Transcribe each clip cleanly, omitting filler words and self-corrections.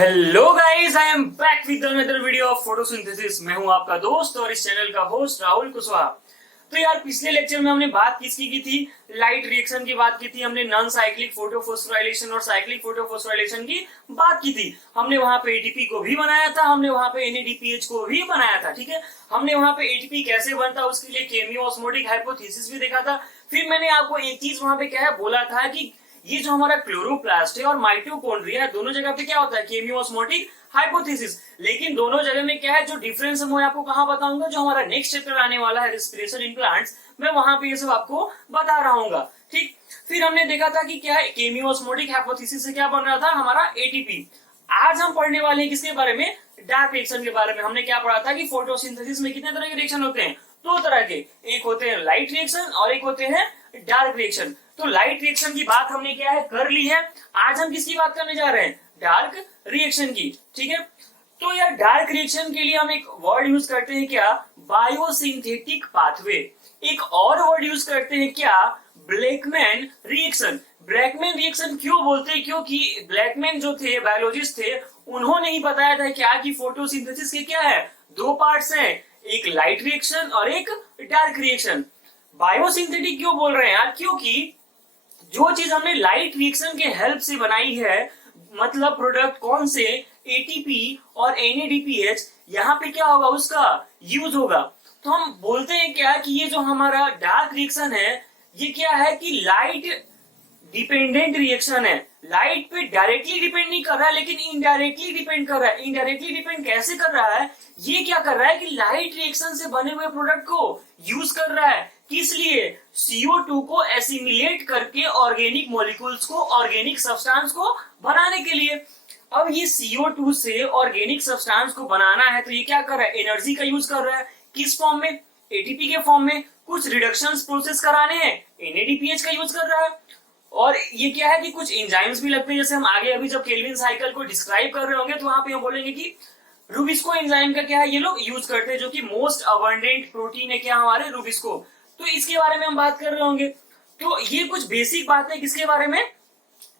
Hello guys, I am back with another video of photosynthesis. मैं हूं आपका दोस्त और इस चैनल का होस्ट राहुल कुशवाहा। तो यार, पिछले लेक्चर में हमने बात किसकी की थी? लाइट रिएक्शन की बात की थी हमने। नॉन साइक्लिक फोटोफॉस्फोराइलेशन और साइक्लिक फोटोफॉस्फोराइलेशन की बात की थी हमने। वहां पे एटीपी को भी बनाया था, हमने वहां पे एनएडीपीएच को भी बनाया था। ठीक है, हमने वहां पे एटीपी कैसे बनता उसके लिए केमियो ऑस्मोटिक हाइपोथेसिस भी देखा था। फिर मैंने आपको एक चीज वहां पे क्या है बोला था कि ये जो हमारा क्लोरोप्लास्ट है और माइटोकॉन्ड्रिया है, दोनों जगह पे क्या होता है? Cameo osmotic hypothesis. लेकिन दोनों जगह में क्या है, जो डिफरेंस है मैं आपको कहां बताऊंगा? जो हमारा नेक्स्ट चैप्टर आने वाला है रेस्पिरेशन इन प्लांट्स, मैं वहां पे ये सब आपको बता रहा हूँ। ठीक, फिर हमने देखा था कि क्या है, केमियो ऑस्मोटिक हाइपोथेसिस से क्या बन रहा था? हमारा एटीपी। आज हम पढ़ने वाले हैं किसके बारे में? डार्क रिएक्शन के बारे में। हमने क्या पढ़ा था कि फोटोसिंथेसिस में कितने तरह के रिएक्शन होते हैं? दो तरह के, एक होते हैं लाइट रिएक्शन और एक होते हैं डार्क रिएक्शन। तो लाइट रिएक्शन की बात हमने क्या है कर ली है। आज हम किसकी बात करने जा रहे हैं? डार्क रिएक्शन की। ठीक है, तो यार डार्क रिएक्शन के लिए हम एक वर्ड यूज करते हैं क्या? Biosynthetic pathway. एक और वर्ड यूज करते हैं क्या? Blackman reaction. ब्लैकमैन रिएक्शन क्यों बोलते हैं? क्योंकि ब्लैकमैन जो थे, बायोलॉजिस्ट थे, उन्होंने ही बताया था क्या कि फोटोसिंथेसिस के क्या है, दो पार्ट्स हैं, एक लाइट रिएक्शन और एक डार्क रिएक्शन। बायोसिंथेटिक क्यों बोल रहे हैं यार? क्योंकि जो चीज हमने लाइट रिएक्शन के हेल्प से बनाई है, मतलब प्रोडक्ट कौन से? एटीपी और एनएडीपीएच, यहाँ पे क्या होगा? उसका यूज होगा। तो हम बोलते हैं क्या कि ये जो हमारा डार्क रिएक्शन है, ये क्या है कि लाइट डिपेंडेंट रिएक्शन है। लाइट पे डायरेक्टली डिपेंड नहीं कर रहा है, लेकिन इनडायरेक्टली डिपेंड कर रहा है। इनडायरेक्टली डिपेंड कैसे कर रहा है? ये क्या कर रहा है कि लाइट रिएक्शन से बने हुए प्रोडक्ट को यूज कर रहा है। किस लिए? CO2 को एसिमिलेट करके ऑर्गेनिक मॉलिक्यूल्स को, ऑर्गेनिक सब्सटेंस को बनाने के लिए। अब ये CO2 से ऑर्गेनिक सब्सटेंस को बनाना है, तो ये क्या कर रहा है? एनर्जी का यूज कर रहा है। किस फॉर्म में? एटीपी के फॉर्म में। कुछ रिडक्शन प्रोसेस कराने हैं, एनएडीपीएच का यूज कर रहा है। और ये क्या है कि कुछ एंजाइम्स भी लगते हैं। जैसे हम आगे अभी जब केल्विन साइकिल को डिस्क्राइब कर रहे होंगे, तो वहां पे हम बोलेंगे कि रूबिस्को एंजाइम का क्या है, ये लोग यूज करते हैं, जो कि मोस्ट अबंडेंट प्रोटीन है क्या हमारे? रूबिस्को। तो इसके बारे में हम बात कर रहे होंगे। तो ये कुछ बेसिक बात है किसके बारे में?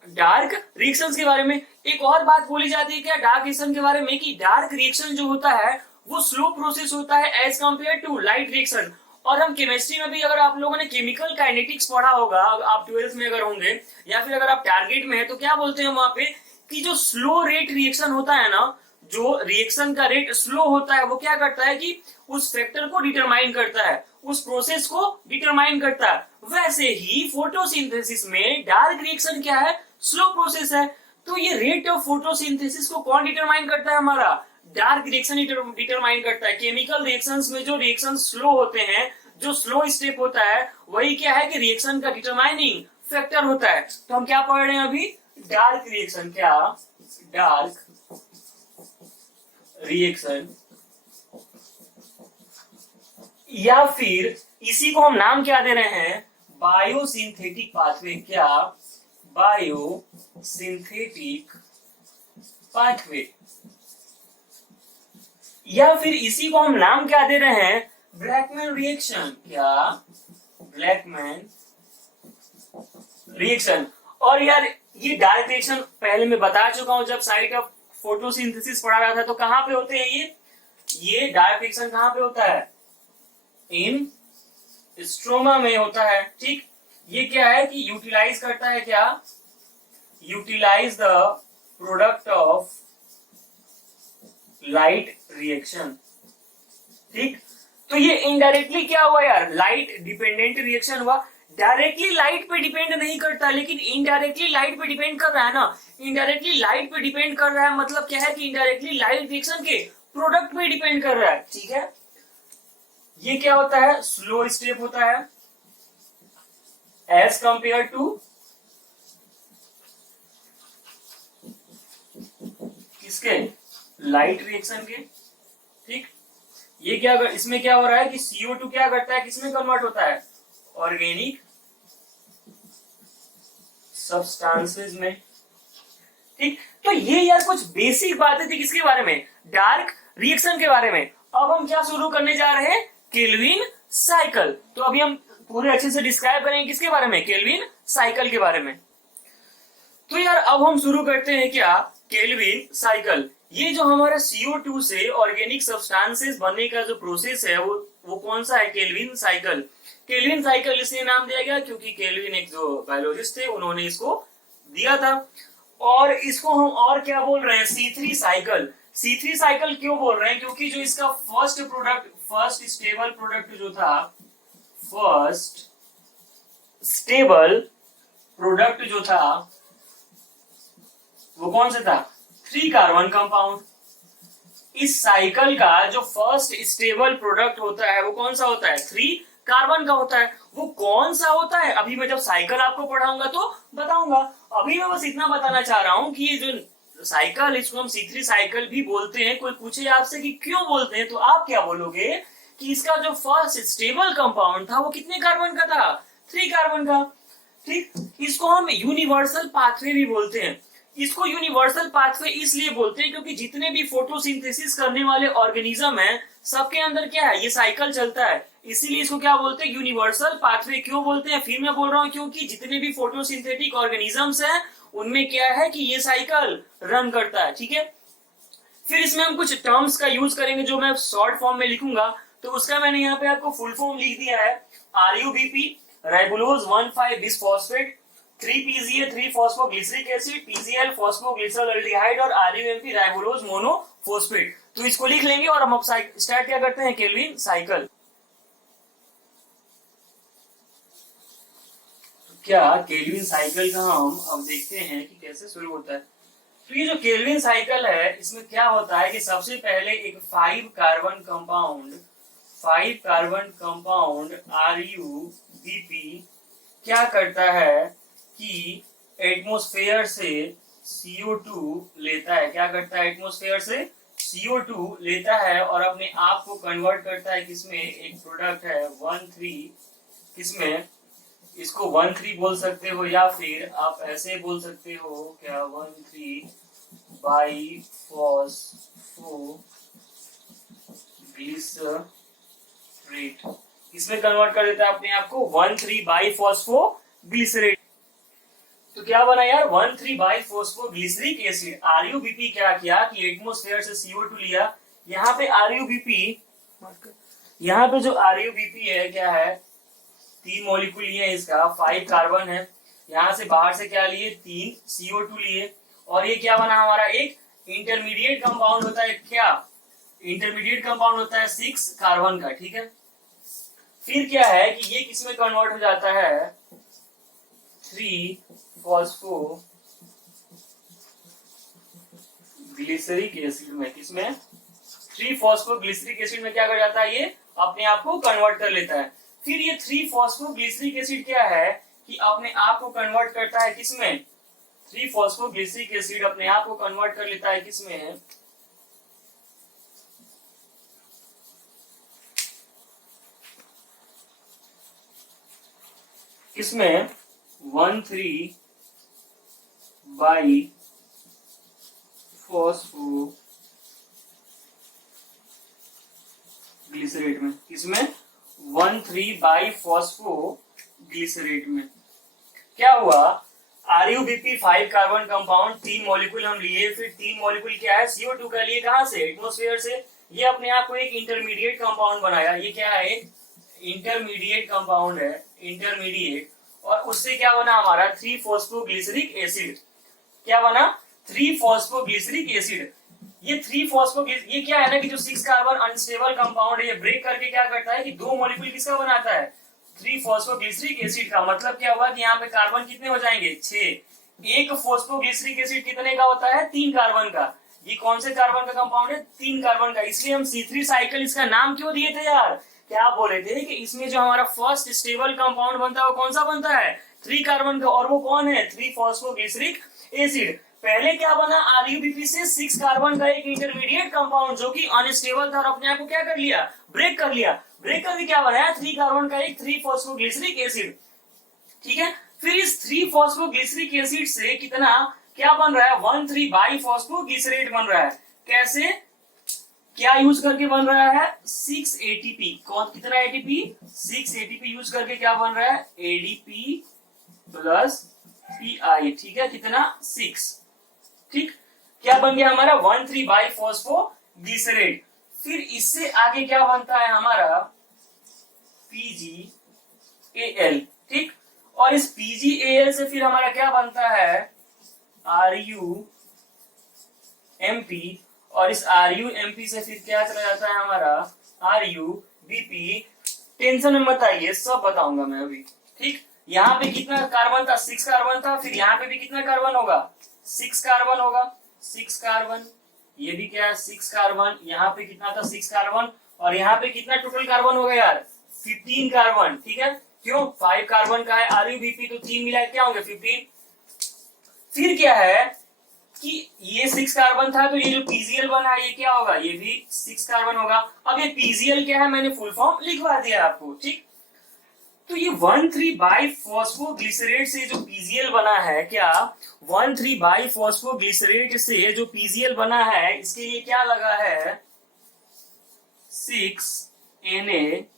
डार्क रिएक्शंस के बारे में। एक और बात बोली जाती है क्या डार्क रिएक्शन के बारे में, कि डार्क रिएक्शन जो होता है वो स्लो प्रोसेस होता है as compare to light reaction. और हम केमिस्ट्री में भी, अगर आप लोगों ने केमिकल काइनेटिक्स पढ़ा होगा, आप 12th में अगर होंगे, या फिर अगर आप टारगेट में है, तो क्या बोलते हैं वहां पे कि जो स्लो रेट रिएक्शन होता है ना, जो रिएक्शन का रेट स्लो होता है, वो क्या करता है कि उस फैक्टर को डिटरमाइन करता है, उस प्रोसेस को डिटरमाइन करता है। वैसे ही फोटोसिंथेसिस में डार्क रिएक्शन क्या है? स्लो प्रोसेस है। तो ये रेट ऑफ फोटोसिंथेसिस को कौन डिटरमाइन करता है? हमारा डार्क रिएक्शन डिटरमाइन करता है। केमिकल रिएक्शंस में जो रिएक्शन स्लो होते हैं, जो स्लो स्टेप होता है, वही क्या है कि रिएक्शन का डिटरमाइनिंग फैक्टर होता है। तो हम क्या पढ़ रहे हैं अभी? Dark reaction. क्या? डार्क रिएक्शन, या फिर इसी को हम नाम क्या दे रहे हैं? Biosynthetic pathway. क्या? Biosynthetic pathway. या फिर इसी को हम नाम क्या दे रहे हैं? Blackman reaction. क्या? Blackman reaction. और यार, ये डार्क रिएक्शन पहले मैं बता चुका हूं, जब साइड का फोटोसिंथेसिस पढ़ा रहा था। तो कहां पे होते हैं ये डार्क रिएक्शन कहां पे होता है? इन स्ट्रोमा में होता है। ठीक, ये क्या है कि यूटिलाइज करता है क्या? Utilize the product of light reaction. ठीक, तो ये इनडायरेक्टली क्या हुआ यार? लाइट डिपेंडेंट रिएक्शन हुआ। डायरेक्टली लाइट पे डिपेंड नहीं करता, लेकिन इनडायरेक्टली लाइट पे डिपेंड कर रहा है ना। इनडायरेक्टली लाइट पे डिपेंड कर रहा है, मतलब क्या है कि इनडायरेक्टली लाइट रिएक्शन के प्रोडक्ट पे डिपेंड कर रहा है। ठीक है, ये क्या होता है? स्लो स्टेप होता है एज कंपेयर टू किसके? लाइट रिएक्शन के। ठीक, ये क्या, इसमें क्या हो रहा है कि CO2 क्या करता है, किसमें कन्वर्ट होता है? ऑर्गेनिक सब्सटेंसेस में। ठीक, तो ये यार कुछ बेसिक बातें थी किसके बारे में? डार्क रिएक्शन के बारे में। अब हम क्या शुरू करने जा रहे हैं? Calvin cycle. तो अभी हम पूरे अच्छे से डिस्क्राइब करेंगे किसके बारे में? केल्विन साइकिल के बारे में। तो यार अब हम शुरू करते हैं क्या, केल्विन साइकिल। ये जो हमारा CO2 से ऑर्गेनिक सब्सटेंसेस बनने का जो प्रोसेस है वो कौन सा है, केल्विन साइकिल। केल्विन साइकिल इसलिए नाम दिया गया क्योंकि केल्विन एक जो बायोलॉजिस्ट थे उन्होंने इसको दिया था। और इसको हम और क्या बोल रहे हैं, C3 साइकिल। C3 साइकिल क्यों बोल रहे हैं, क्योंकि जो इसका फर्स्ट स्टेबल प्रोडक्ट जो था, फर्स्ट स्टेबल प्रोडक्ट जो था वो कौन सा था, 3 कार्बन कंपाउंड। इस साइकिल का जो फर्स्ट स्टेबल प्रोडक्ट होता है वो कौन सा होता है, 3 कार्बन का होता है। वो कौन सा होता है अभी मैं जब साइकिल आपको पढ़ाऊंगा तो बताऊंगा। अभी मैं बस इतना बताना चाह रहा हूं कि ये जो साइकिल, इसको हम C3 साइकिल भी बोलते हैं। कोई पूछे आपसे कि क्यों बोलते हैं, तो आप क्या बोलोगे कि इसका जो फर्स्ट स्टेबल कंपाउंड था वो कितने कार्बन का था, 3 कार्बन का। ठीक, इसको हम यूनिवर्सल पाथवे भी बोलते हैं। इसको यूनिवर्सल पाथवे इसलिए बोलते हैं क्योंकि जितने भी फोटोसिंथेसिस करने वाले ऑर्गेनिज्म हैं सबके अंदर क्या है, ये साइकिल चलता है। इसीलिए इसको क्या बोलते हैं, यूनिवर्सल पाथवे। क्यों बोलते हैं, फिर मैं बोल रहा हूं, क्योंकि जितने भी फोटोसिंथेटिक ऑर्गेनिजम्स हैं उनमें क्या है कि ये साइकिल रन करता है। ठीक है, फिर इसमें हम कुछ टर्म्स का यूज करेंगे जो मैं शॉर्ट फॉर्म में लिखूंगा। तो उसका मैंने यहाँ पे आपको फुल फॉर्म लिख दिया है, RUBP राइबोलोज 1,5 bisphosphate, 3PGA 3 phosphoglyceric acid, PGL फॉस्फोग्लिसरॉल्डिहाइड और RUMP राइबोलोज मोनोफॉस्फेट। तो इसको लिख लेंगे और हम अब स्टार्ट क्या करते हैं, केल्विन साइकिल। क्या केल्विन साइकिल का हम अब देखते हैं कि कैसे शुरू होता है। तो ये जो केल्विन साइकिल है इसमें क्या होता है कि सबसे पहले एक 5 कार्बन कंपाउंड RUBP क्या करता है कि एटमॉस्फेयर से CO2 लेता है। क्या करता है, एटमॉस्फेयर से CO2 लेता है और अपने आप को कन्वर्ट करता है किसमें, एक प्रोडक्ट है 1,3, किसमें, इसको 1,3 बोल सकते हो या फिर आप ऐसे बोल सकते हो क्या, 1,3 बाइफॉस्फोग्लिसरेट। इसमें कन्वर्ट कर देता है अपने आप को 1,3 बाइफॉस्फोग्लिसरेट। तो क्या बना यार, 1,3 बाइफॉस्फोग्लिसरिक एसिड। RUBP क्या किया कि एटमॉस्फेयर से CO2 लिया। यहाँ पे जो RUBP है क्या है, 3 मॉलिक्यूल लिए इसका, 5 कार्बन है। यहाँ से बाहर से क्या लिए, 3 CO2 लिए और ये क्या बना हमारा, एक इंटरमीडिएट कंपाउंड होता है। क्या इंटरमीडिएट कंपाउंड होता है 6 कार्बन का। ठीक है, फिर क्या है कि ये किसमें कन्वर्ट हो जाता है, 3 फॉस्फोग्लिसरिक एसिड में। किसमें, 3 फॉस्फोग्लिसरिक एसिड में क्या कर जाता है, ये अपने आप को कन्वर्ट कर लेता है। फिर ये 3 फॉस्फोग्लिसरिक एसिड क्या है कि अपने आप को कन्वर्ट करता है किसमें, 3 फॉस्फोग्लिसरिक एसिड अपने आप को कन्वर्ट कर लेता है किसमें, किसमें, 1,3 बाइफॉस्फोग्लिसरेट में। किसमें, 1,3 बाइफॉस्फोग्लिसरेट में। क्या हुआ, RUBP 5 कार्बन कंपाउंड, 3 मॉलिक्यूल हम लिए, फिर 3 मॉलिक्यूल क्या है, CO2 का लिए, कहां से, एटमॉस्फेयर से। ये अपने आप को एक इंटरमीडिएट कंपाउंड बनाया। ये क्या है, इंटरमीडिएट कंपाउंड है, इंटरमीडिएट। और उससे क्या बना हमारा, 3 फॉस्फोग्लिसरिक एसिड। क्या बना, 3 फॉस्फोग्लिसरिक एसिड। ये 3 फॉस्फोग्लिसरिक, ये क्या है ना कि जो 6 कार्बन अनस्टेबल कंपाउंड है ये ब्रेक करके क्या करता है कि 2 मॉलिक्यूल किसका बनाता है, 3 फॉस्फोग्लिसरिक एसिड का। मतलब क्या हुआ कि यहाँ पे कार्बन कितने हो जाएंगे, 6। एक फॉस्फोग्लिसरिक एसिड कितने का होता है, 3 कार्बन का। ये कौन से कार्बन का कंपाउंड है, 3 कार्बन का। इसलिए हम C3 साइकिल इसका नाम क्यों दिए थे यार, क्या आप बोले थे कि इसमें जो हमारा फर्स्ट स्टेबल कंपाउंड बनता है वो कौन सा बनता है, 3 कार्बन का। और वो कौन है, 3 फॉस्फोग्लिसरिक एसिड। पहले क्या बना, RUBP से 6 कार्बन का एक इंटरमीडिएट कंपाउंड जो कि अनस्टेबल था और अपने आप को क्या कर लिया, ब्रेक कर लिया। ब्रेक करके क्या बनाया, 3 कार्बन का एक 3 फॉस्फोग्लिसरिक एसिड। ठीक है, फिर इस 3 फॉस्फोग्लिसरिक एसिड से कितना क्या बन रहा है, 1,3 बाइफॉस्फोग्लिसरेट बन रहा है। कैसे, क्या यूज करके बन रहा है, 6 ATP। कौन, कितना ATP, 6 ATP यूज करके क्या बन रहा है, ADP प्लस पीआई, ठीक है, कितना 6, ठीक। क्या बन गया हमारा 1,3 बाई फॉस्फोग्लिसरेट। फिर इससे आगे क्या बनता है हमारा PgAl, ठीक। और इस PgAl से फिर हमारा क्या बनता है RuMP, और इस RuMP से फिर क्या चला जाता है हमारा RuBp। टेंशन में मत आइए, सब बताऊंगा मैं अभी, ठीक। यहाँ पे कितना कार्बन था 6 कार्बन था, फिर यहाँ पे भी कितना कार्बन होगा 6 कार्बन होगा, 6 कार्बन, ये भी क्या है 6 कार्बन, यहाँ पे कितना था 6 कार्बन, और यहाँ पे कितना टोटल कार्बन होगा यार 15 कार्बन, ठीक है। क्यों 5 कार्बन का है RuBp, तो 3 मिला क्या होंगे 15। फिर क्या है कि ये 6 कार्बन था, तो ये जो PgL बना है ये क्या होगा, ये भी 6 कार्बन होगा। अब ये PgL क्या है मैंने फुल फॉर्म लिखवा दिया आपको, ठीक। तो ये 1,3 बाई फॉस्फोग्लिसरेट से जो PgL बना है, क्या 1,3 बाई फॉस्फोग्लिसरेट से जो PgL बना है, इसके लिए क्या लगा है 6NaDPH।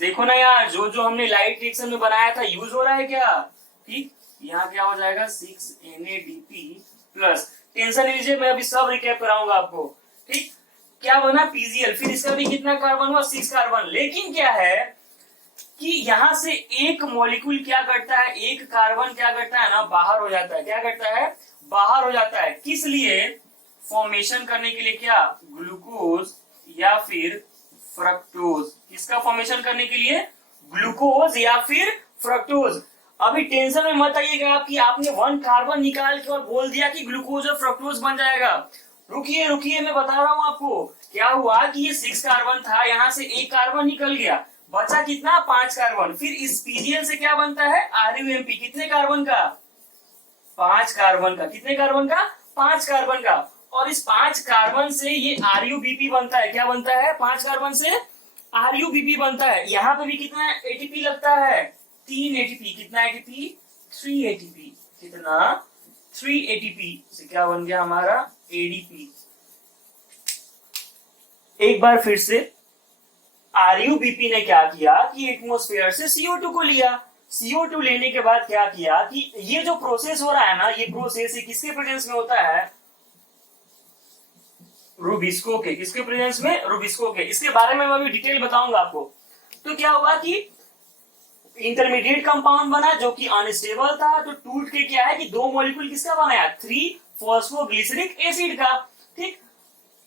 देखो ना यार, जो जो हमने लाइट रिएक्शन में बनाया था यूज हो रहा है क्या, ठीक। यहाँ क्या हो जाएगा 6NaDP प्लस, टेंशन नहीं लीजिए, मैं अभी सब रिकैप कराऊंगा आपको, ठीक। क्या बना PgL, फिर इसका भी कितना कार्बन हुआ 6 कार्बन। लेकिन क्या है कि यहां से एक मॉलिक्यूल क्या करता है, एक कार्बन क्या करता है ना बाहर हो जाता है, क्या करता है बाहर हो जाता है। किस लिए, फॉर्मेशन करने के लिए, क्या ग्लूकोज या फिर फ्रक्टोज। किसका फॉर्मेशन करने के लिए, ग्लूकोज या फिर फ्रक्टोज। अभी टेंशन में मत आइएगा आप कि आपने 1 कार्बन निकाल के और बोल दिया कि ग्लूकोज और फ्रक्टोज बन जाएगा। रुकिए रुकिए, मैं बता रहा हूं आपको क्या हुआ कि ये 6 कार्बन था, यहां से एक कार्बन निकल गया, बचा कितना 5 कार्बन। फिर इस PgL से क्या बनता है RuMP, कितने कार्बन का 5 कार्बन का, कितने कार्बन का 5 कार्बन का। और इस 5 कार्बन से ये RuBp बनता है, क्या बनता है 5 कार्बन से RuBp बनता है। यहाँ पे भी कितना ATP लगता है 3 ATP, कितना ATP 3 ATP, कितना 3 ATP से क्या बन गया हमारा ADP। एक बार फिर से RuBp ने क्या किया कि एटमॉस्फेयर से CO2 को लिया, CO2 लेने के बाद क्या किया कि ये जो प्रोसेस हो रहा है ना, ये प्रोसेस किसके प्रेजेंस में होता है रूबिस्को के, किसके प्रेजेंस में रूबिस्को के। इसके बारे में मैं अभी डिटेल बताऊंगा आपको। तो क्या हुआ कि इंटरमीडिएट कंपाउंड बना जो कि अनस्टेबल था, तो टूट के क्या है कि 2 मॉलिक्यूल किसका बनाया 3 फॉस्फोग्लिसरिक एसिड का, ठीक।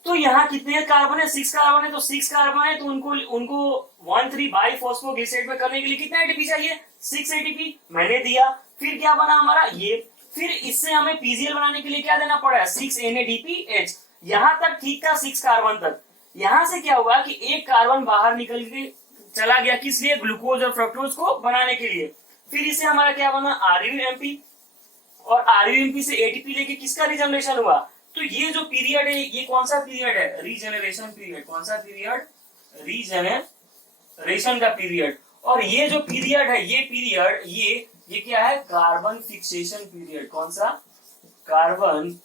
तो यहाँ कितने कार्बन है 6 कार्बन है, तो 6 कार्बन है, तो उनको 1,3 बाई फॉस्फोग्लिसरेट में करने के लिए कितना एटीपी चाहिए 6 एटीपी मैंने दिया। फिर क्या बना हमारा ये, फिर इससे हमें PgL बनाने के लिए क्या देना पड़ा 6NaDPH। यहाँ तक ठीक था 6 कार्बन तक। यहाँ से क्या हुआ कि एक कार्बन बाहर निकल के चला गया, किस लिए ग्लूकोज और फ्रक्टोज को बनाने के लिए। फिर इसे हमारा क्या बना RuMP, और RuMP से ATP लेके किसका रिजनरेशन हुआ। तो ये जो पीरियड है ये कौन सा पीरियड है रीजनरेशन पीरियड, कौन सा पीरियड रीजनरेशन का पीरियड। और ये जो पीरियड है ये पीरियड ये क्या है कार्बन फिक्सेशन पीरियड, कौन सा कार्बन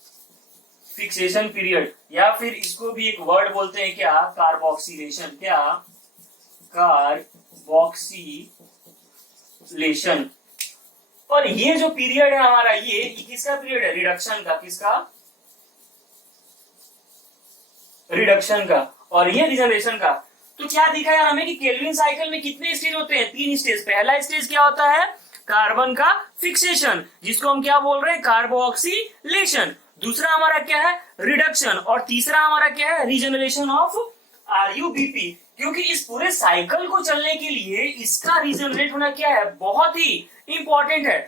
फिक्सेशन पीरियड, या फिर इसको भी एक वर्ड बोलते हैं क्या कार्बोक्सिलेशन, क्या कार्बोक्सिलेशन। और ये जो पीरियड है हमारा ये किसका पीरियड है रिडक्शन का, किसका रिडक्शन का, और ये रिजनरेशन का। तो क्या दिखा यार हमें कि केल्विन साइकिल में कितने स्टेज होते हैं 3 स्टेज। पहला स्टेज क्या होता है कार्बन का फिक्सेशन, जिसको हम क्या बोल रहे हैं कार्बोक्सिलेशन। दूसरा हमारा क्या है रिडक्शन, और तीसरा हमारा क्या है रीजनरेशन ऑफ RuBp। क्योंकि इस पूरे साइकिल को चलने के लिए इसका रीजनरेट होना क्या है बहुत ही इंपॉर्टेंट है।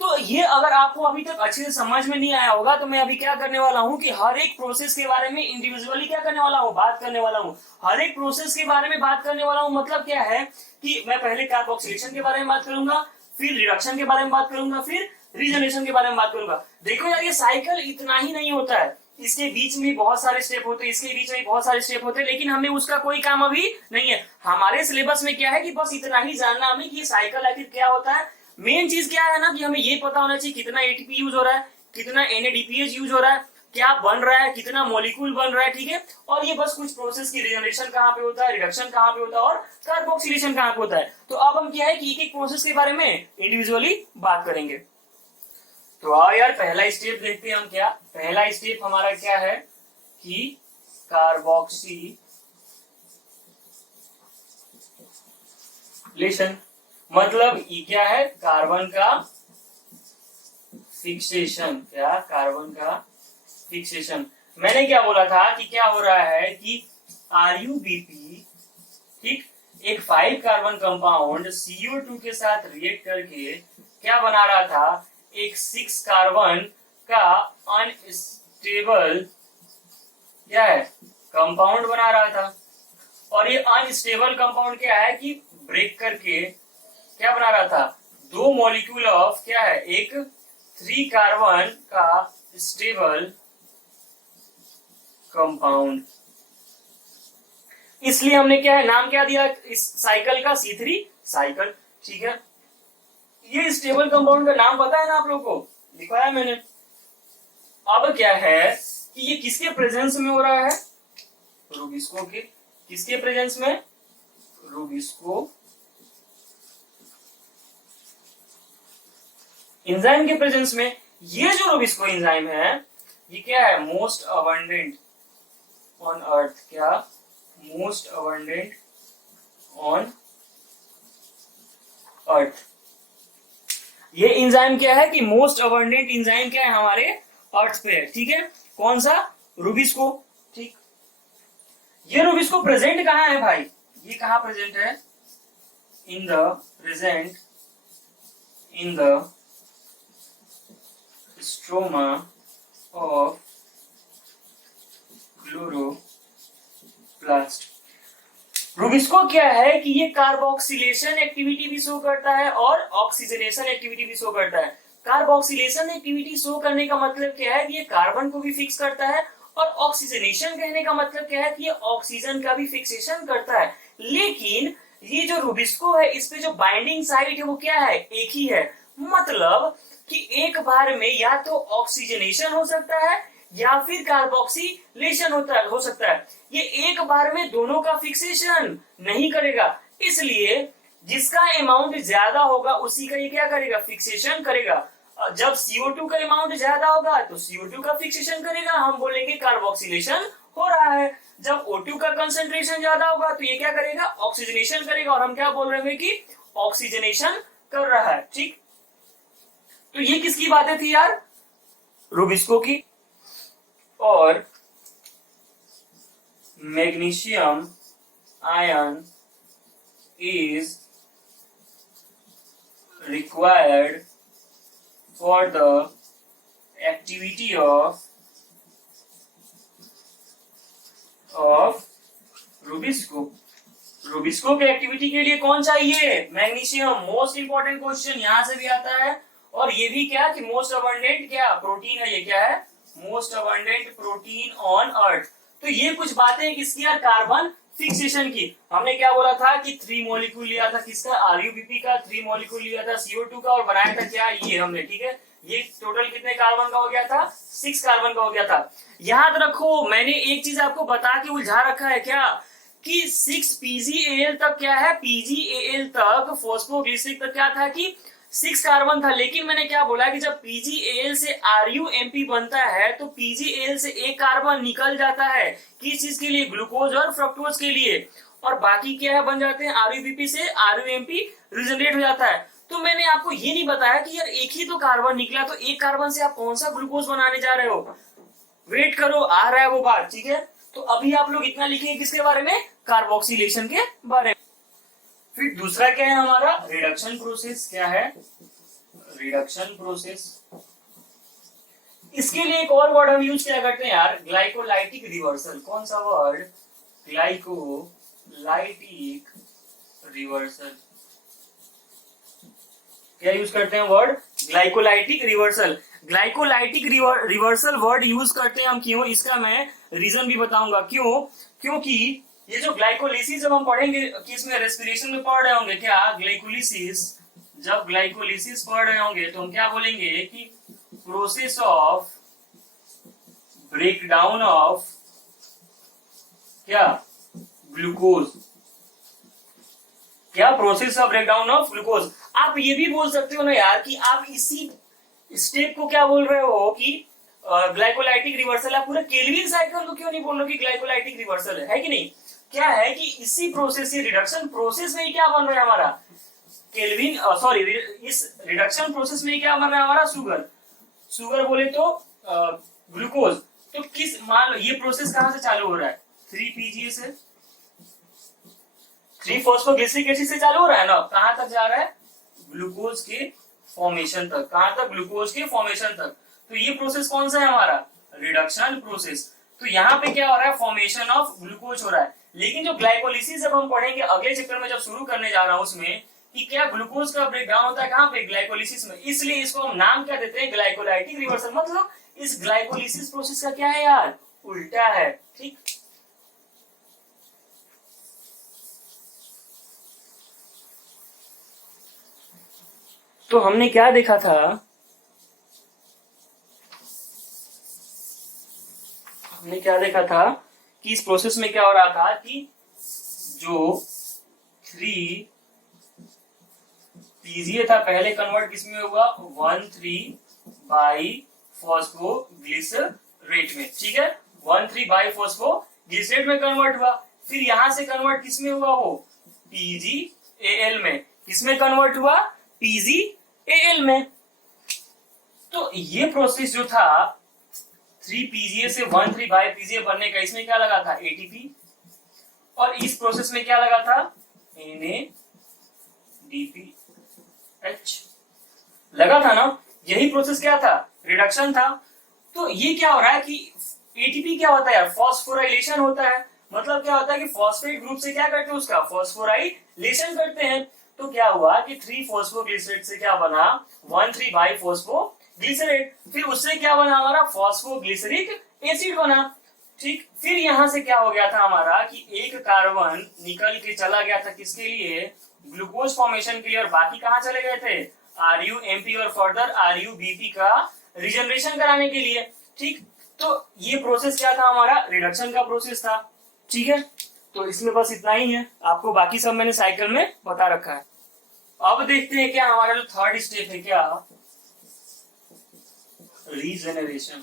तो ये अगर आपको अभी तक अच्छे से समझ में नहीं आया होगा तो मैं अभी क्या करने वाला हूँ कि हर एक प्रोसेस के बारे में इंडिविजुअली क्या करने वाला हूँ बात करने वाला हूँ। हर एक प्रोसेस के बारे में बात करने वाला हूँ, मतलब क्या है कि मैं पहले कार्बोक्सिलेशन के बारे में बात करूंगा, फिर रिडक्शन के बारे में बात करूंगा, फिर रीजनरेशन के बारे में बात करूंगा। देखो यार ये साइकिल इतना ही नहीं होता है, इसके बीच में बहुत सारे स्टेप होते हैं, इसके बीच में बहुत सारे स्टेप होते हैं, लेकिन हमें उसका कोई काम अभी नहीं है। हमारे सिलेबस में क्या है कि बस इतना ही जानना हमें कि साइकिल आखिर क्या होता है। मेन चीज क्या है ना कि हमें ये पता होना चाहिए कितना ATP यूज हो रहा है, कितना NADPH यूज हो रहा है, क्या बन रहा है, कितना मॉलिक्यूल बन रहा है, ठीक है। और ये बस कुछ प्रोसेस की रिजनरेशन कहाँ पे होता है, रिडक्शन कहाँ पे होता है और कार्बोक्सिलेशन कहाँ पे होता है। तो अब हम क्या है कि एक एक प्रोसेस के बारे में इंडिविजुअली बात करेंगे। तो आओ यार पहला स्टेप देखते हैं हम। क्या पहला स्टेप हमारा क्या है कि कार्बोक्सिलेशन, मतलब ये क्या है, कार्बन का फिक्सेशन। क्या, कार्बन का फिक्सेशन। मैंने क्या बोला था कि क्या हो रहा है कि RuBP, ठीक, एक 5 कार्बन कंपाउंड CO2 के साथ रिएक्ट करके क्या बना रहा था, एक 6 कार्बन का अनस्टेबल क्या है, कंपाउंड बना रहा था। और ये अनस्टेबल कंपाउंड क्या है कि ब्रेक करके क्या बना रहा था, 2 मॉलिक्यूल ऑफ क्या है, एक 3 कार्बन का स्टेबल कंपाउंड। इसलिए हमने क्या है, नाम क्या दिया इस साइकिल का, C3 साइकिल, ठीक है। ये स्टेबल कंपाउंड का नाम पता है ना आप लोग को, दिखाया मैंने। अब क्या है कि ये किसके प्रेजेंस में हो रहा है, रूबिस्को के, किसके प्रेजेंस में, रूबिस्को एंजाइम के प्रेजेंस में। ये जो रूबिस्को एंजाइम है ये क्या है, मोस्ट अबंडेंट ऑन अर्थ। क्या, मोस्ट अबंडेंट ऑन अर्थ। ये एंजाइम क्या है कि मोस्ट अबंडेंट एंजाइम क्या है हमारे अर्थ पे है, ठीक है। कौन सा, रूबिस्को, ठीक। ये रूबिस्को प्रेजेंट कहां है भाई, ये कहां प्रेजेंट है, in the stroma of chloroplast. Rubisco क्या है कि ये कार्बोक्सिलेशन एक्टिविटी भी शो करता है और ऑक्सीजनेशन एक्टिविटी भी शो करता है। कार्बोक्सिलेशन एक्टिविटी शो करने का मतलब क्या है कि ये कार्बन को भी फिक्स करता है, और ऑक्सीजनेशन कहने का मतलब क्या है कि ये ऑक्सीजन का भी फिक्सेशन करता है। लेकिन ये जो रूबिस्को है इस पे जो बाइंडिंग साइट है वो क्या है, एक ही है। मतलब कि एक बार में या तो ऑक्सीजनेशन हो सकता है या फिर कार्बोक्सिलेशन हो सकता है। ये एक बार में दोनों का फिक्सेशन नहीं करेगा, इसलिए जिसका अमाउंट ज्यादा होगा उसी का ये क्या करेगा, फिक्सेशन करेगा। जब CO2 का अमाउंट ज्यादा होगा तो CO2 का फिक्सेशन करेगा, हम बोलेंगे कार्बोक्सिलेशन हो रहा है। जब O2 का कंसंट्रेशन ज्यादा होगा तो ये क्या करेगा, ऑक्सीजनेशन करेगा, और हम क्या बोल रहे हैं कि ऑक्सीजनेशन कर रहा है, ठीक। तो ये किसकी बातें थी यार, रूबिस्को की। और magnesium ion is required for the activity of rubisco. Rubisco के एक्टिविटी के लिए कौन चाहिए, मैग्नीशियम। मोस्ट इंपॉर्टेंट क्वेश्चन यहां से भी आता है। और ये भी क्या कि मोस्ट अबंडेंट क्या प्रोटीन है, ये क्या है, most abundant protein on earth. तो ये कुछ बातें किसकी यार, कार्बन फिक्सेशन की। हमने क्या बोला था कि 3 मॉलिक्यूल लिया था किसका, RuBP का, 3 मॉलिक्यूल लिया था CO2 का, और बनाया था क्या, ये हमने, ठीक है। ये टोटल कितने कार्बन का हो गया था, 6 कार्बन का हो गया था। याद रखो मैंने एक चीज आपको बता के उलझा रखा है क्या, कि 6 PgAl तक क्या है, PgAl तक फॉस्फोग्लिसरिक तक क्या था कि 6 कार्बन था। लेकिन मैंने क्या बोला कि जब PgAl से RuMP बनता है तो PgAl से एक कार्बन निकल जाता है, किस चीज के लिए, ग्लूकोज और फ्रक्टोज के लिए, और बाकी क्या है बन जाते हैं, RuBP से RuMP रिजनरेट हो जाता है। तो मैंने आपको ये नहीं बताया कि यार एक ही तो कार्बन निकला, तो एक कार्बन से आप कौन सा ग्लूकोज बनाने जा रहे हो, वेट करो, आ रहा है वो बात, ठीक है। तो अभी आप लोग इतना लिखेंगे किसके बारे में, कार्बोक्सिलेशन के बारे में। फिर दूसरा क्या है हमारा, रिडक्शन प्रोसेस। क्या है, रिडक्शन प्रोसेस। इसके लिए एक और वर्ड हम यूज क्या करते हैं यार, ग्लाइकोलाइटिक रिवर्सल। कौन सा वर्ड, ग्लाइकोलाइटिक रिवर्सल। क्या यूज करते हैं word, glycolytic reversal. Glycolytic reversal word use करते हैं हम, क्यों, इसका मैं रीजन भी बताऊंगा क्यों। क्योंकि ये जो ग्लाइकोलिसिस जब हम पढ़ेंगे किसमें, रेस्पिरेशन में पढ़ रहे होंगे क्या, ग्लाइकोलिसिस, जब ग्लाइकोलिसिस पढ़ रहे होंगे तो हम क्या बोलेंगे कि प्रोसेस ऑफ ब्रेकडाउन ऑफ क्या, ग्लूकोज, क्या process of breakdown of glucose. आप ये भी बोल सकते हो ना यार कि आप इसी स्टेप को क्या बोल रहे हो कि ग्लाइकोलाइटिक रिवर्सल। आप पूरा केल्विन साइकिल को क्यों नहीं बोल रहे हो कि ग्लाइकोलाइटिक रिवर्सल है कि नहीं। क्या है कि इसी प्रोसेस, ये रिडक्शन प्रोसेस में ही क्या बन रहा है हमारा केल्विन, सॉरी इस रिडक्शन प्रोसेस में ही क्या बन रहा है हमारा शुगर, शुगर बोले तो ग्लूकोज। तो किस, मान लो ये प्रोसेस कहां से चालू हो रहा है, 3PGA से, 3-फॉस्फोग्लिसरिक एसिड से चालू हो रहा है ना। कहां तक जा रहा है, ग्लूकोज के फॉर्मेशन तक। कहां तक, ग्लूकोज के फॉर्मेशन तक। तो ये प्रोसेस कौन सा है हमारा, रिडक्शन प्रोसेस। तो यहाँ पे क्या हो रहा है, फॉर्मेशन ऑफ ग्लूकोज हो रहा है। लेकिन जो ग्लाइकोलिसिस जब हम पढ़ेंगे अगले चैप्टर में, जब शुरू करने जा रहा हूं उसमें, कि क्या ग्लूकोज का ब्रेकडाउन होता है कहां पे, ग्लाइकोलिसिस में। इसलिए इसको हम नाम क्या देते हैं, ग्लाइकोलाइटिक रिवर्सल। मतलब इस ग्लाइकोलिसिस प्रोसेस का क्या है यार, उल्टा है। ठीक, तो हमने क्या देखा था, हमने क्या देखा था कि इस प्रोसेस में क्या हो रहा था कि जो 3PGA था पहले कन्वर्ट किसमें होगा, 1,3-बाई-फॉस्फोग्लिसरेट में। ठीक है, 1,3-बाई-फॉस्फोग्लिसरेट में कन्वर्ट हुआ। फिर यहां से कन्वर्ट किसमें हुआ, वो PGAL में। किसमें कन्वर्ट हुआ, PGAL में। तो ये प्रोसेस जो था 3PGA से 1,3-बाई-PGA बनने का, इसमें क्या लगा था, ATP। और इस प्रोसेस में क्या लगा था, NADPH लगा था ना। यही प्रोसेस क्या था, रिडक्शन था। तो ये क्या हो रहा है कि ATP क्या होता है, फॉस्फोराइलेशन होता है। मतलब क्या होता है कि फॉस्फेट ग्रुप से क्या करते हैं, उसका फॉस्फोराइलेशन करते हैं। तो क्या हुआ कि 3-फॉस्फोग्लिसरेट से क्या बना, 1,3-बाई-फॉस्फोग्लिसरेट। फिर उससे क्या बना हमारा, फॉस्फोग्लिसरिक एसिड बना। ठीक, फिर यहां से क्या हो गया था हमारा कि एक कार्बन निकल के चला गया था किसके लिए, ग्लूकोज फॉर्मेशन के लिए। और बाकी कहां चले गए थे, RUMP और फर्दर RUBP का रिजनरेशन कराने के लिए। ठीक, तो ये प्रोसेस क्या था हमारा, रिडक्शन का प्रोसेस था। ठीक है, तो इसमें बस इतना ही है, आपको बाकी सब मैंने साइकिल में बता रखा है। अब देखते हैं क्या हमारा जो थर्ड स्टेप है, क्या, रीजनरेशन।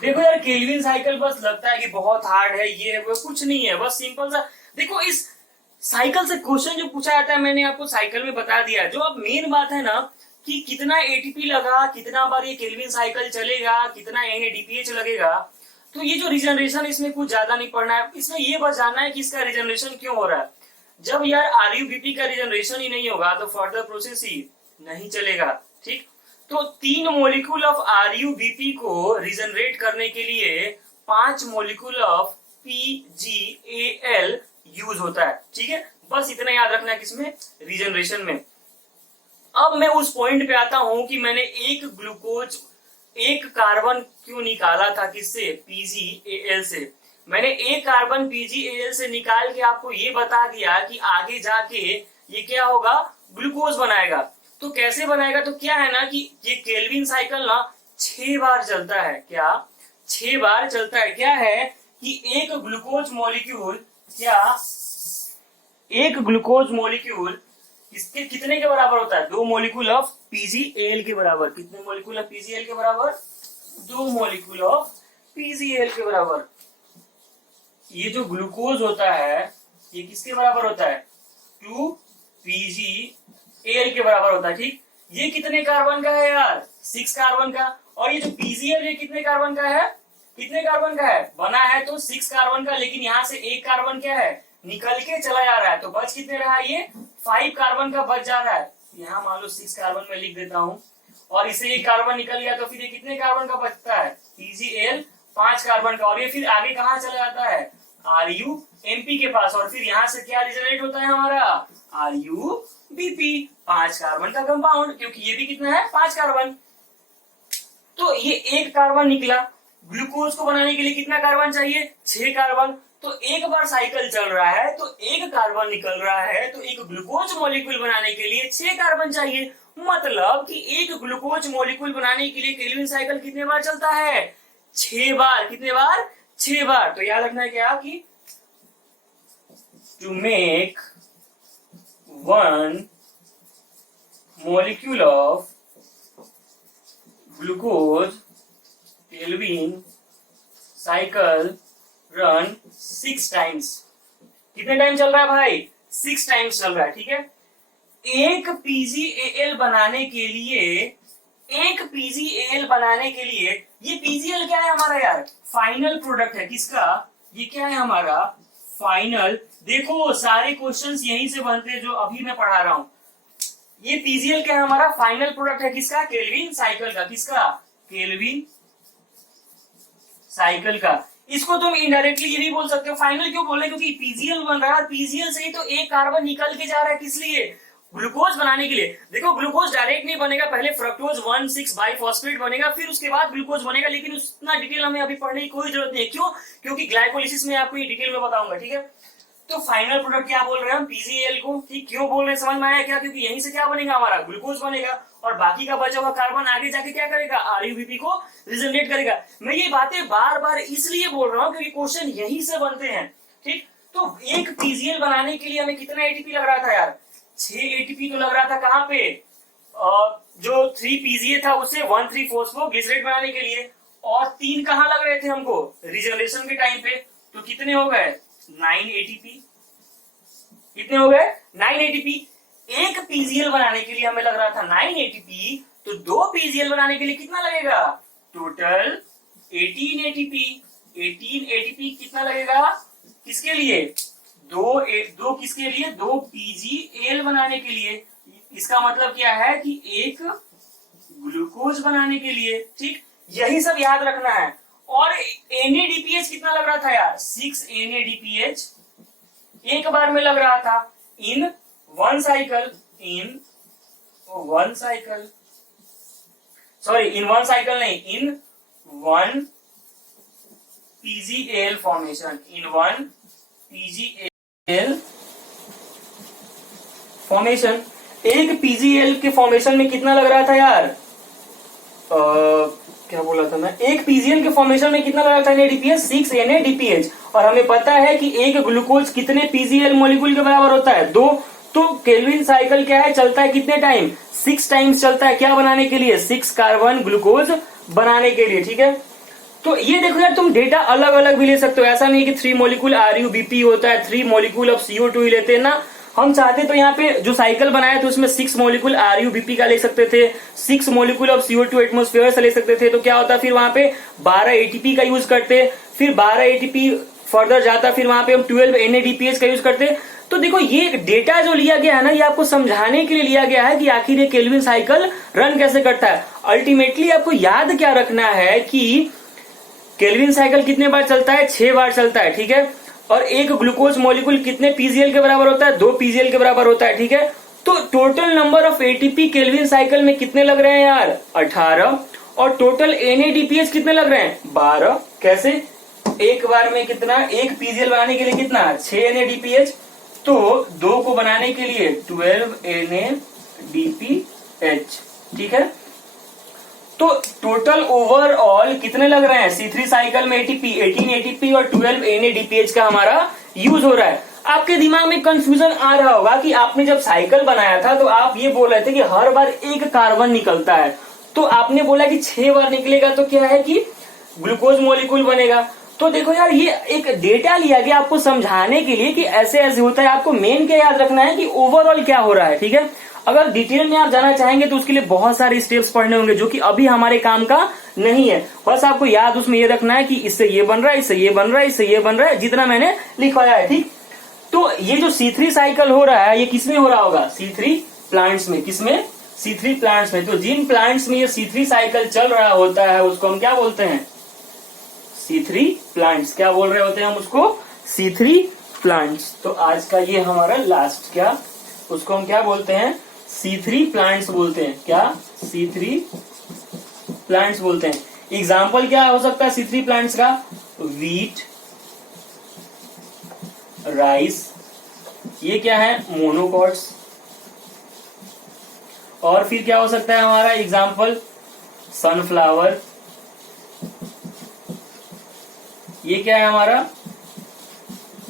देखो यार केल्विन साइकिल बस लगता है कि बहुत हार्ड है, ये है वो, कुछ नहीं है, बस सिंपल सा। देखो इस साइकिल से क्वेश्चन जो पूछा जाता है मैंने आपको साइकिल में बता दिया है। जो अब मेन बात है ना कि कितना ATP लगा, कितना बार ये केल्विन साइकिल चलेगा, कितना NADPH लगेगा। तो ये जो रिजनरेशन, इसमें कुछ ज्यादा नहीं पढ़ना है। इसमें ये बस जानना है कि इसका रिजनरेशन क्यों हो रहा है। जब यार RUBP का रिजनरेशन ही नहीं होगा तो फर्दर प्रोसेस ही नहीं चलेगा। ठीक, तो 3 मोलिक्यूल ऑफ RUBP को रिजनरेट करने के लिए 5 मोलिक्यूल ऑफ PGAL यूज होता है। ठीक है, बस इतना याद रखना है किसमें, रिजनरेशन में। अब मैं उस पॉइंट पे आता हूं कि मैंने एक कार्बन क्यों निकाला था, किससे, PGAL से। मैंने एक कार्बन PGAL से निकाल के आपको ये बता दिया कि आगे जाके ये क्या होगा, ग्लूकोज बनाएगा। तो कैसे बनाएगा, तो क्या है ना कि ये केल्विन साइकिल ना 6 बार चलता है। क्या, 6 बार चलता है। क्या है कि एक ग्लूकोज मॉलिक्यूल, क्या, एक ग्लूकोज मॉलिक्यूल इसके कितने के बराबर होता है, 2 मोलिक्यूल ऑफ PGAL के बराबर। कितने मोलिक्यूल ऑफ PGAL के बराबर, 2 मोलिक्यूल ऑफ PGAL के बराबर। ये जो ग्लूकोज होता है ये किसके बराबर होता है, 2 PGAL के बराबर होता है। ठीक, ये कितने कार्बन का है यार, 6 कार्बन का। और ये जो PGAL ये कितने कार्बन का है, कितने कार्बन का है, बना है तो 6 कार्बन का। लेकिन यहाँ से एक कार्बन क्या है, निकल के चला जा रहा है। तो बच कितने रहा, ये 5 कार्बन का बच जा रहा है। यहाँ मान लो 6 कार्बन में लिख देता हूँ। और इसे एक कार्बन निकल गया तो फिर ये कितने कार्बन का बचता है, PGAL 5 कार्बन का। और ये फिर आगे कहाँ चला जाता है, RUMP के पास। और फिर यहाँ से क्या रिजनरेट होता है हमारा, RUBP 5 कार्बन का कंपाउंड, क्योंकि ये भी कितना है, 5 कार्बन। तो ये एक कार्बन निकला। ग्लूकोज को बनाने के लिए कितना कार्बन चाहिए, 6 कार्बन। तो एक बार साइकिल चल रहा है तो एक कार्बन निकल रहा है। तो एक ग्लूकोज मॉलिक्यूल बनाने के लिए 6 कार्बन चाहिए। मतलब कि एक ग्लूकोज मॉलिक्यूल बनाने के लिए केल्विन साइकिल कितने बार चलता है, 6 बार। कितने बार? 6 बार। तो याद रखना है क्या कि to make 1 molecule of glucose Kelvin cycle run 6 times। कितने टाइम चल रहा है भाई? 6 टाइम्स चल रहा है। ठीक है, एक PgAl बनाने के लिए, एक PgAl बनाने के लिए, ये PgAl क्या है हमारा यार? फाइनल प्रोडक्ट है। किसका? ये क्या है हमारा? फाइनल। देखो सारे क्वेश्चंस यहीं से बनते हैं जो अभी मैं पढ़ा रहा हूं। ये PgAl क्या है हमारा? फाइनल प्रोडक्ट है। किसका? केल्विन साइकिल का। किसका? केल्विन साइकिल का। इसको तुम इनडायरेक्टली ये भी बोल सकते हो। फाइनल क्यों बोले? क्योंकि PgAl बन रहा है, PgAl से ही तो एक कार्बन निकल के जा रहा है। किस लिए? ग्लूकोज बनाने के लिए। देखो ग्लूकोज डायरेक्ट नहीं बनेगा, पहले फ्रक्टोज 1,6 बाइफॉस्फेट बनेगा, फिर उसके बाद ग्लूकोज बनेगा। लेकिन उतना डिटेल हमें अभी पढ़ने की कोई जरूरत नहीं है। क्यों? क्योंकि ग्लाइकोलिसिस में आपको ये डिटेल में बताऊंगा। ठीक है, तो फाइनल प्रोडक्ट क्या बोल रहे हैं हम? PgAl को। ठीक, क्यों बोल रहे हैं समझ में आया क्या? क्योंकि यहीं से क्या बनेगा हमारा? ग्लूकोज बनेगा, और बाकी का बचा हुआ कार्बन आगे जाके क्या करेगा? RUBP को रिजनरेट करेगा। मैं ये बातें बार बार इसलिए बोल रहा हूँ क्योंकि क्वेश्चन यहीं से बनते हैं। ठीक, तो एक PgAl बनाने के लिए हमें कितना ATP लग रहा था यार? 6 ATP तो लग रहा था। कहाँ पे? जो 3 PgA था उससे 1,3-फॉस्फोग्लिसरेट बनाने के लिए, और 3 कहाँ लग रहे थे हमको? रिजनरेशन के टाइम पे। तो कितने हो गए? 9 ATP। कितने हो गए? 9 ATP। एक PgAl बनाने के लिए हमें लग रहा था 9 ATP, तो 2 PgAl बनाने के लिए कितना लगेगा? Total 18 ATP। 18 ATP कितना लगेगा? किसके लिए? दो किसके लिए? 2 PgAl बनाने के लिए। इसका मतलब क्या है कि एक ग्लूकोज बनाने के लिए। ठीक, यही सब याद रखना है। और NADPH कितना लग रहा था यार? 6 NADPH एक बार में लग रहा था in one cycle. In one cycle, sorry in one cycle नहीं, in one PgAl formation. In one PgAl formation. एक PgAl के फॉर्मेशन में कितना लग रहा था यार? क्या बोला था मैं? एक PgAl के फॉर्मेशन में कितना लगा था NADPH? 6 NADPH। और हमें पता है कि एक ग्लूकोज कितने PgAl मॉलिक्यूल के बराबर होता है? 2। तो केल्विन साइकिल क्या है? चलता है कितने टाइम? 6 टाइम्स चलता है। क्या बनाने के लिए? 6 कार्बन ग्लूकोज बनाने के लिए। ठीक है, तो ये देखो यार, तुम डेटा अलग अलग भी ले सकते हो। ऐसा नहीं है कि 3 मॉलिक्यूल RUBP होता है, 3 मॉलिक्यूल ऑफ CO2 ही लेते हैं ना। हम चाहते तो यहाँ पे जो साइकिल बनाया था उसमें 6 मॉलिक्यूल RUBP का ले सकते थे, 6 मॉलिक्यूल ऑफ CO2 एटमोस्फेयर से ले सकते थे। तो क्या होता? फिर वहां पे 12 ATP का यूज करते, फिर 12 ATP फर्दर जाता, फिर वहां पे हम 12 NADPH का यूज करते। तो देखो ये डेटा जो लिया गया है ना, ये आपको समझाने के लिए लिया गया है कि आखिर ये केल्विन साइकिल रन कैसे करता है। अल्टीमेटली आपको याद क्या रखना है कि केल्विन साइकिल कितने बार चलता है? 6 बार चलता है। ठीक है, और एक ग्लूकोज मॉलिक्यूल कितने PgAl के बराबर होता है? 2 PgAl के बराबर होता है। ठीक है, तो total number of ATP Calvin cycle में कितने लग रहे हैं यार? 18। और टोटल NADPH कितने लग रहे हैं? 12। कैसे? एक बार में कितना? एक PgAl बनाने के लिए कितना? 6 NADPH। तो 2 को बनाने के लिए 12 NADPH। ठीक है, तो टोटल ओवरऑल कितने लग रहे हैं? C3 साइकिल में ATP 18 ATP और 12 NADPH का हमारा यूज हो रहा है। आपके दिमाग में कंफ्यूजन आ रहा होगा कि आपने जब साइकिल बनाया था तो आप ये बोल रहे थे कि हर बार एक कार्बन निकलता है, तो आपने बोला कि 6 बार निकलेगा तो क्या है कि ग्लूकोज मॉलिक्यूल बनेगा। तो देखो यार, ये एक डेटा लिया गया आपको समझाने के लिए कि ऐसे ऐसे होता है। आपको मेन क्या याद रखना है कि ओवरऑल क्या हो रहा है। ठीक है, अगर डिटेल में आप जाना चाहेंगे तो उसके लिए बहुत सारे स्टेप्स पढ़ने होंगे जो कि अभी हमारे काम का नहीं है। बस आपको याद उसमें ये रखना है कि इससे ये बन रहा है, इससे ये बन रहा है, इससे ये बन रहा है, जितना मैंने लिखवाया है। ठीक, तो ये जो C3 साइकिल हो रहा है ये किसमें हो रहा होगा? C3 प्लांट्स में। किसमें? C3 प्लांट्स में। तो जिन प्लांट्स में ये C3 साइकिल चल रहा होता है उसको हम क्या बोलते हैं? C3 plants. क्या बोल रहे होते हैं हम उसको? C3 plants. तो आज का ये हमारा लास्ट, क्या उसको हम क्या बोलते हैं? C3 प्लांट्स बोलते हैं। क्या? C3 प्लांट्स बोलते हैं। एग्जाम्पल क्या हो सकता है C3 प्लांट्स का? व्हीट, राइस, ये क्या है? मोनोकॉट्स। और फिर क्या हो सकता है हमारा एग्जाम्पल? सनफ्लावर, ये क्या है हमारा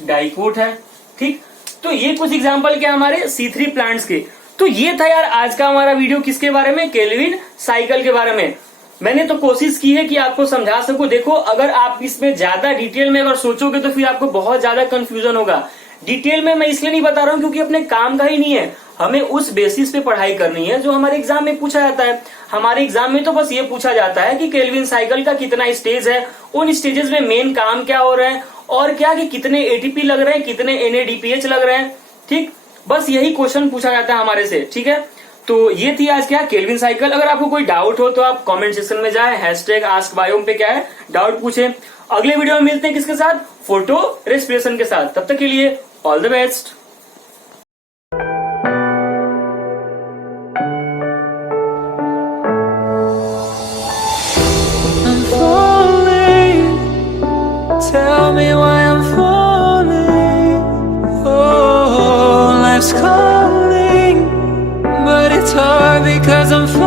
डाइकोट है, ठीक। तो ये कुछ एग्जांपल क्या हमारे C3 प्लांट्स के। तो ये था यार आज का हमारा वीडियो, किसके बारे में, केल्विन साइकिल के बारे में। मैंने तो कोशिश की है कि आपको समझा सकूं। देखो अगर आप इसमें ज्यादा डिटेल में अगर सोचोगे तो फिर आपको बहुत ज्यादा कंफ्यूजन होगा। डिटेल में मैं इसलिए नहीं बता रहा हूं क्योंकि अपने काम का ही नहीं है, हमें उस बेसिस पे पढ़ाई करनी है जो हमारे एग्जाम में पूछा जाता है। हमारे एग्जाम में तो बस ये पूछा जाता है कि केल्विन साइकिल का कितना स्टेज है, उन स्टेजेस में मेन काम क्या हो रहा है, और क्या कि कितने एटीपी लग रहे हैं, कितने NADPH लग रहे हैं, ठीक। बस यही क्वेश्चन पूछा जाता है हमारे से, ठीक है। तो ये थी आज क्या केल्विन साइकिल। अगर आपको कोई डाउट हो तो आप कमेंट सेक्शन में जाए, #AskBiome पे क्या है डाउट पूछे। अगले वीडियो में मिलते हैं किसके साथ, फोटो रेस्पिरेशन के साथ। तब तक के लिए all the best. Tell me why I'm falling. Oh, life's calling, but it's hard because I'm falling.